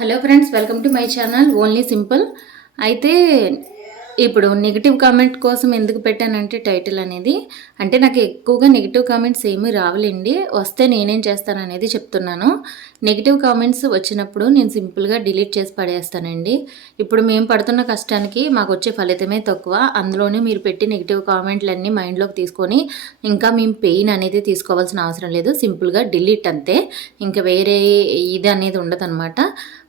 Hello friends, welcome to my channel only simple. అయితే ఇప్పుడు negative comment కోసం ఎందుకు పెట్టానంటే టైటిల్ అనేది, అంటే నాకు ఎక్కువగా నెగిటివ్ కామెంట్స్ ఏమీ రావులేండి. వస్తే నేనేం చేస్తాననేది చెప్తున్నాను. నెగిటివ్ కామెంట్స్ వచ్చినప్పుడు నేను సింపుల్గా డిలీట్ చేసి పడేస్తానండి. ఇప్పుడు మేము పడుతున్న కష్టానికి మాకు వచ్చే ఫలితమే తక్కువ. అందులోనే మీరు పెట్టి నెగిటివ్ కామెంట్లన్నీ మైండ్లోకి తీసుకొని ఇంకా మేము పెయిన్ అనేది తీసుకోవాల్సిన అవసరం లేదు. సింపుల్గా డిలీట్ అంతే, ఇంకా వేరే ఇది అనేది ఉండదన్నమాట.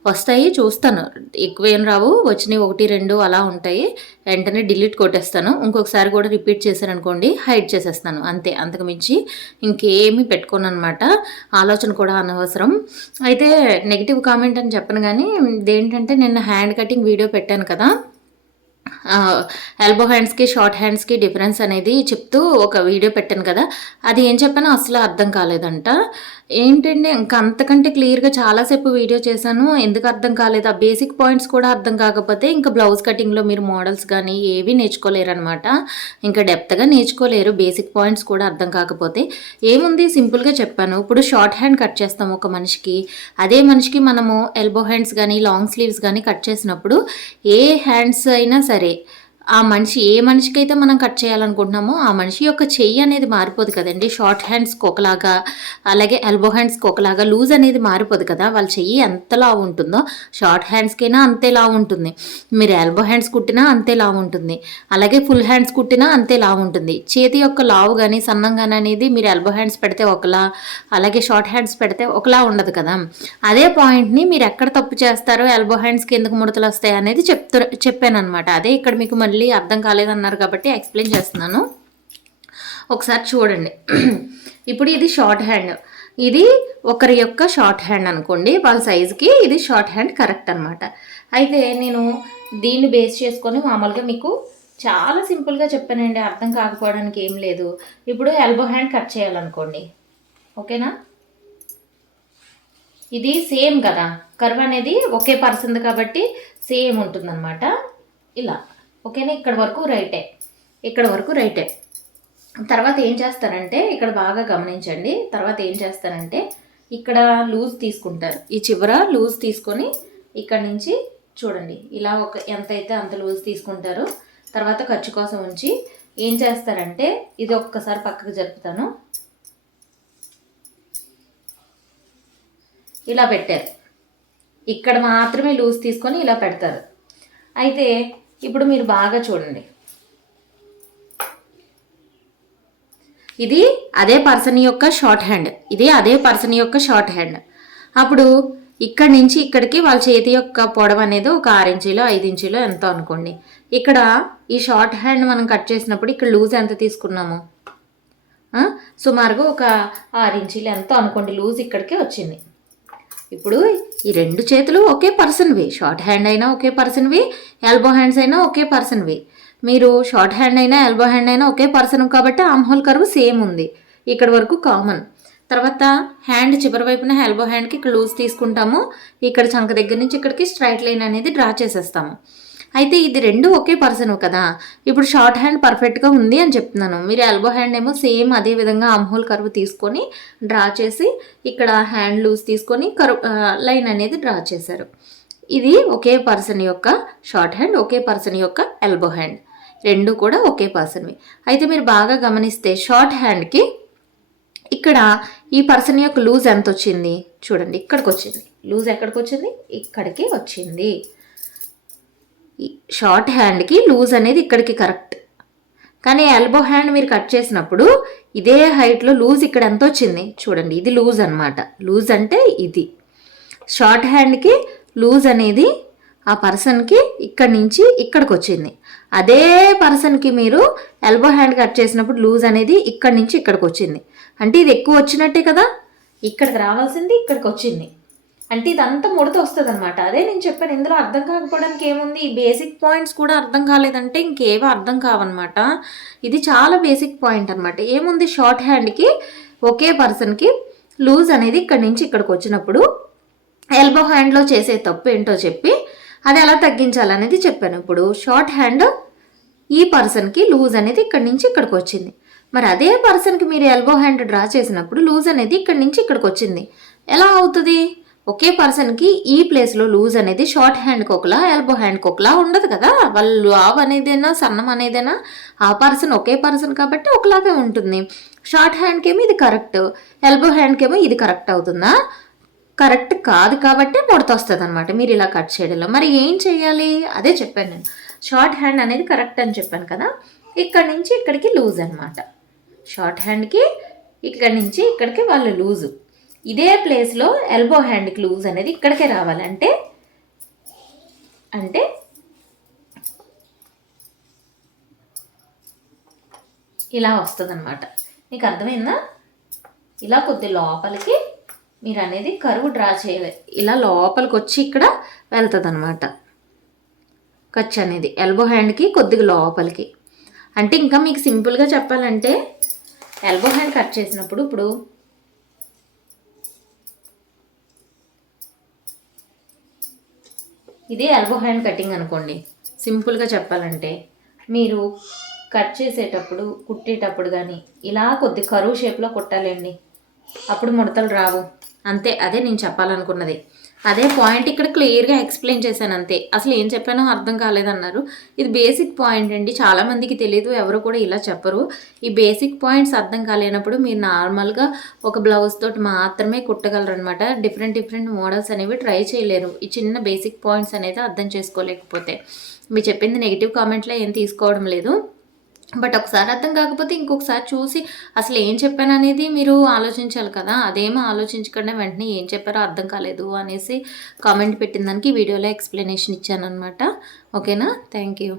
వస్తాయి, చూస్తాను, ఎక్కువేం రావు, వచ్చినవి 1, 2 అలా ఉంటాయి. వెంటనే డిలీట్ కొట్టేస్తాను. ఇంకొకసారి కూడా రిపీట్ చేశాను అనుకోండి, హైడ్ చేసేస్తాను అంతే. అంతకు మించి ఇంకేమీ పెట్టుకోను అనమాట. ఆలోచన కూడా అనవసరం. అయితే నెగిటివ్ కామెంట్ అని చెప్పను, కానీ ఇదేంటంటే నిన్న హ్యాండ్ కటింగ్ వీడియో పెట్టాను కదా, ఎల్బో హ్యాండ్స్కి షార్ట్ హ్యాండ్స్కి డిఫరెన్స్ అనేది చెప్తూ ఒక వీడియో పెట్టాను కదా, అది ఏం చెప్పానో అసలు అర్థం కాలేదంట. ఏంటంటే ఇంకా అంతకంటే క్లియర్గా చాలాసేపు వీడియో చేశాను, ఎందుకు అర్థం కాలేదు, ఆ బేసిక్ పాయింట్స్ కూడా అర్థం కాకపోతే ఇంకా బ్లౌజ్ కటింగ్లో మీరు మోడల్స్ కానీ ఏవి నేర్చుకోలేరు అనమాట. ఇంకా డెప్త్గా నేర్చుకోలేరు, బేసిక్ పాయింట్స్ కూడా అర్థం కాకపోతే. ఏముంది, సింపుల్గా చెప్పాను. ఇప్పుడు షార్ట్ హ్యాండ్ కట్ చేస్తాం ఒక మనిషికి, అదే మనిషికి మనము ఎల్బో హ్యాండ్స్ కానీ లాంగ్ స్లీవ్స్ కానీ కట్ చేసినప్పుడు ఏ హ్యాండ్స్ అయినా సరే ఆ మనిషి ఏ మనిషికైతే మనం కట్ చేయాలనుకుంటున్నామో ఆ మనిషి యొక్క చెయ్యి అనేది మారిపోదు కదండి. షార్ట్ హ్యాండ్స్కి ఒకలాగా, అలాగే ఎల్బో హ్యాండ్స్కి ఒకలాగా లూజ్ అనేది మారిపోదు కదా. వాళ్ళ చెయ్యి ఎంతలా ఉంటుందో షార్ట్ హ్యాండ్స్కైనా అంతేలా ఉంటుంది, మీరు ఎల్బో హ్యాండ్స్ కుట్టినా అంతేలా ఉంటుంది, అలాగే ఫుల్ హ్యాండ్స్ కుట్టినా అంతేలా ఉంటుంది. చేతి యొక్క లావు కానీ సన్నం కానీ అనేది మీరు ఎల్బో హ్యాండ్స్ పెడితే ఒకలా, అలాగే షార్ట్ హ్యాండ్స్ పెడితే ఒకలా ఉండదు కదా. అదే పాయింట్ని మీరు ఎక్కడ తప్పు చేస్తారో, ఎల్బో హ్యాండ్స్కి ఎందుకు ముడతలు వస్తాయి అనేది చెప్పాను అనమాట. అదే ఇక్కడ మీకు మళ్ళీ అర్థం కాలేదన్నారు కాబట్టి ఎక్స్ప్లెయిన్ చేస్తున్నాను, ఒకసారి చూడండి. ఇప్పుడు ఇది షార్ట్ హ్యాండ్, ఇది ఒకరి యొక్క షార్ట్ హ్యాండ్ అనుకోండి, వాళ్ళ సైజుకి ఇది షార్ట్ హ్యాండ్ కరెక్ట్ అనమాట. అయితే నేను దీన్ని బేస్ చేసుకొని మామూలుగా మీకు చాలా సింపుల్గా చెప్పానండి, అర్థం కాకపోవడానికి ఏం లేదు. ఇప్పుడు ఎల్బో హ్యాండ్ కట్ చేయాలనుకోండి, ఓకేనా. ఇది సేమ్ కదా, కర్వ్ అనేది ఒకే పర్సన్ కాబట్టి సేమ్ ఉంటుందన్నమాట. ఇలా ఓకేనా, ఇక్కడ వరకు రైటే, ఇక్కడ వరకు రైటే. తర్వాత ఏం చేస్తారంటే, ఇక్కడ బాగా గమనించండి, తర్వాత ఏం చేస్తారంటే ఇక్కడ లూజ్ తీసుకుంటారు, ఈ చివర లూజ్ తీసుకొని ఇక్కడ నుంచి చూడండి ఇలా ఎంత అయితే అంత లూజ్ తీసుకుంటారు. తర్వాత ఖర్చు కోసం ఉంచి ఏం చేస్తారంటే, ఇది ఒక్కసారి పక్కకు జరుపుతాను, ఇలా పెట్టారు, ఇక్కడ మాత్రమే లూజ్ తీసుకొని ఇలా పెడతారు. అయితే ఇప్పుడు మీరు బాగా చూడండి, ఇది అదే పర్సన్ యొక్క షార్ట్ హ్యాండ్, ఇది అదే పర్సన్ యొక్క షార్ట్ హ్యాండ్. అప్పుడు ఇక్కడి నుంచి ఇక్కడికి వాళ్ళ చేతి యొక్క పొడవు అనేది ఒక 6 ఇంచీలో 5 ఇంచీలో ఎంతో అనుకోండి. ఇక్కడ ఈ షార్ట్ హ్యాండ్ మనం కట్ చేసినప్పుడు ఇక్కడ లూజ్ ఎంత తీసుకున్నాము, సుమారుగా ఒక 6 ఇంచీలు ఎంతో అనుకోండి, లూజ్ ఇక్కడికి వచ్చింది. ఇప్పుడు ఈ 2 చేతులు ఒకే పర్సన్వి, షార్ట్ హ్యాండ్ అయినా ఒకే పర్సన్వి, ఎల్బో హ్యాండ్స్ అయినా ఒకే పర్సన్వి. మీరు షార్ట్ హ్యాండ్ అయినా ఎల్బో హ్యాండ్ అయినా ఒకే పర్సన్ కాబట్టి ఆర్మ్ హోల్ కర్వ్ సేమ్ ఉంది, ఇక్కడ వరకు కామన్. తర్వాత హ్యాండ్ చివరి వైపున ఎల్బో హ్యాండ్కి ఇక్కడ లూజ్ తీసుకుంటాము, ఇక్కడ చంక దగ్గర నుంచి ఇక్కడికి స్ట్రైట్ లైన్ అనేది డ్రా చేసేస్తాము. అయితే ఇది 2 ఒకే పర్సన్ కదా, ఇప్పుడు షార్ట్ హ్యాండ్ పర్ఫెక్ట్గా ఉంది అని చెప్తున్నాను. మీరు ఎల్బో హ్యాండ్ ఏమో సేమ్ అదే విధంగా ఆర్మ్ హోల్ కర్వ్ తీసుకొని డ్రా చేసి ఇక్కడ హ్యాండ్ లూజ్ తీసుకొని లైన్ అనేది డ్రా చేశారు. ఇది ఒకే పర్సన్ యొక్క షార్ట్ హ్యాండ్, ఒకే పర్సన్ యొక్క ఎల్బో హ్యాండ్, 2 కూడా ఒకే పర్సన్వి. అయితే మీరు బాగా గమనిస్తే షార్ట్ హ్యాండ్కి ఇక్కడ ఈ పర్సన్ యొక్క లూజ్ ఎంత వచ్చింది చూడండి, ఇక్కడికి వచ్చింది, లూజ్ ఎక్కడికి వచ్చింది, ఇక్కడికి వచ్చింది. షార్ట్ హ్యాండ్కి లూజ్ అనేది ఇక్కడికి కరెక్ట్, కానీ ఎల్బో హ్యాండ్ మీరు కట్ చేసినప్పుడు ఇదే హైట్లో లూజ్ ఇక్కడ ఎంత వచ్చింది చూడండి, ఇది లూజ్ అనమాట. లూజ్ అంటే ఇది, షార్ట్ హ్యాండ్కి లూజ్ అనేది ఆ పర్సన్కి ఇక్కడి నుంచి ఇక్కడికి వచ్చింది. అదే పర్సన్కి మీరు ఎల్బో హ్యాండ్ కట్ చేసినప్పుడు లూజ్ అనేది ఇక్కడి నుంచి ఇక్కడికి వచ్చింది, అంటే ఇది ఎక్కువ వచ్చినట్టే కదా, ఇక్కడికి రావాల్సింది ఇక్కడికి వచ్చింది, అంటే ఇదంతా ముడత వస్తుంది అనమాట. అదే నేను చెప్పాను, ఇందులో అర్థం కాకపోవడానికి ఏముంది, ఈ బేసిక్ పాయింట్స్ కూడా అర్థం కాలేదంటే ఇంకేవో అర్థం కావన్నమాట. ఇది చాలా బేసిక్ పాయింట్ అనమాట. ఏముంది, షార్ట్ హ్యాండ్కి ఒకే పర్సన్కి లూజ్ అనేది ఇక్కడి నుంచి ఇక్కడికి వచ్చినప్పుడు ఎల్బో హ్యాండ్లో చేసే తప్పు ఏంటో చెప్పి అది ఎలా తగ్గించాలనేది చెప్పాను. ఇప్పుడు షార్ట్ హ్యాండ్ ఈ పర్సన్కి లూజ్ అనేది ఇక్కడి నుంచి ఇక్కడికి వచ్చింది, మరి అదే పర్సన్కి మీరు ఎల్బో హ్యాండ్ డ్రా చేసినప్పుడు లూజ్ అనేది ఇక్కడి నుంచి ఇక్కడికి వచ్చింది, ఎలా అవుతుంది, ఒకే పర్సన్కి ఈ ప్లేస్లో లూజ్ అనేది షార్ట్ హ్యాండ్కి ఒకలా ఎల్బో హ్యాండ్కి ఒకలా ఉండదు కదా. వాళ్ళు లావ్ అనేదైనా సన్నం అనేదైనా ఆ పర్సన్ ఒకే పర్సన్ కాబట్టి ఒకలాగే ఉంటుంది. షార్ట్ హ్యాండ్కి ఏమో ఇది కరెక్ట్, ఎల్బో హ్యాండ్కి ఏమో ఇది కరెక్ట్ అవుతుందా? కరెక్ట్ కాదు కాబట్టి ముడత వస్తుంది అనమాట మీరు ఇలా కట్ చేయడంలో. మరి ఏం చేయాలి అదే చెప్పాను నేను. షార్ట్ హ్యాండ్ అనేది కరెక్ట్ అని చెప్పాను కదా, ఇక్కడ నుంచి ఇక్కడికి లూజ్ అనమాట. షార్ట్ హ్యాండ్కి ఇక్కడి నుంచి ఇక్కడికి వాళ్ళు లూజు. ఇదే ప్లేస్లో ఎల్బో హ్యాండ్కి లూజ్ అనేది ఇక్కడికే రావాలంటే అంటే ఇలా వస్తుంది అనమాట. మీకు అర్థమైందా? ఇలా కొద్ది లోపలికి మీరు అనేది కరువు డ్రా చేయాలి. ఇలా లోపలికి వచ్చి ఇక్కడ వెళ్తుంది అనమాట ఖర్చు అనేది ఎల్బో హ్యాండ్కి కొద్దిగా లోపలికి. అంటే ఇంకా మీకు సింపుల్గా చెప్పాలంటే ఎల్బో హ్యాండ్ కట్ చేసినప్పుడు ఇప్పుడు ఇది ఎల్బో హ్యాండ్ కటింగ్ అనుకోండి. సింపుల్గా చెప్పాలంటే మీరు కట్ చేసేటప్పుడు కుట్టేటప్పుడు కానీ ఇలా కొద్ది కరువు షేప్లో కుట్టాలండి, అప్పుడు ముడతలు రావు. అంతే, అదే నేను చెప్పాలనుకున్నది. అదే పాయింట్ ఇక్కడ క్లియర్గా ఎక్స్ప్లెయిన్ చేశాను అంతే. అసలు ఏం చెప్పానో అర్థం కాలేదన్నారు. ఇది బేసిక్ పాయింట్ అండి, చాలామందికి తెలియదు, ఎవరు కూడా ఇలా చెప్పరు. ఈ బేసిక్ పాయింట్స్ అర్థం కాలేనప్పుడు మీరు నార్మల్గా ఒక బ్లౌజ్ తోటి మాత్రమే కుట్టగలరు అనమాట. డిఫరెంట్ మోడల్స్ అనేవి ట్రై చేయలేరు ఈ చిన్న బేసిక్ పాయింట్స్ అనేది అర్థం చేసుకోలేకపోతే. మీరు చెప్పింది నెగిటివ్ కామెంట్లో ఏం తీసుకోవడం లేదు, బట్ ఒకసారి అర్థం కాకపోతే ఇంకొకసారి చూసి అసలు ఏం చెప్పాను అనేది మీరు ఆలోచించాలి కదా. అదేమో ఆలోచించకుండా వెంటనే ఏం చెప్పారో అర్థం కాలేదు అనేసి కామెంట్ పెట్టిన దానికి వీడియోలో ఎక్స్ప్లెనేషన్ ఇచ్చాను అనమాట. ఓకేనా? Thank you.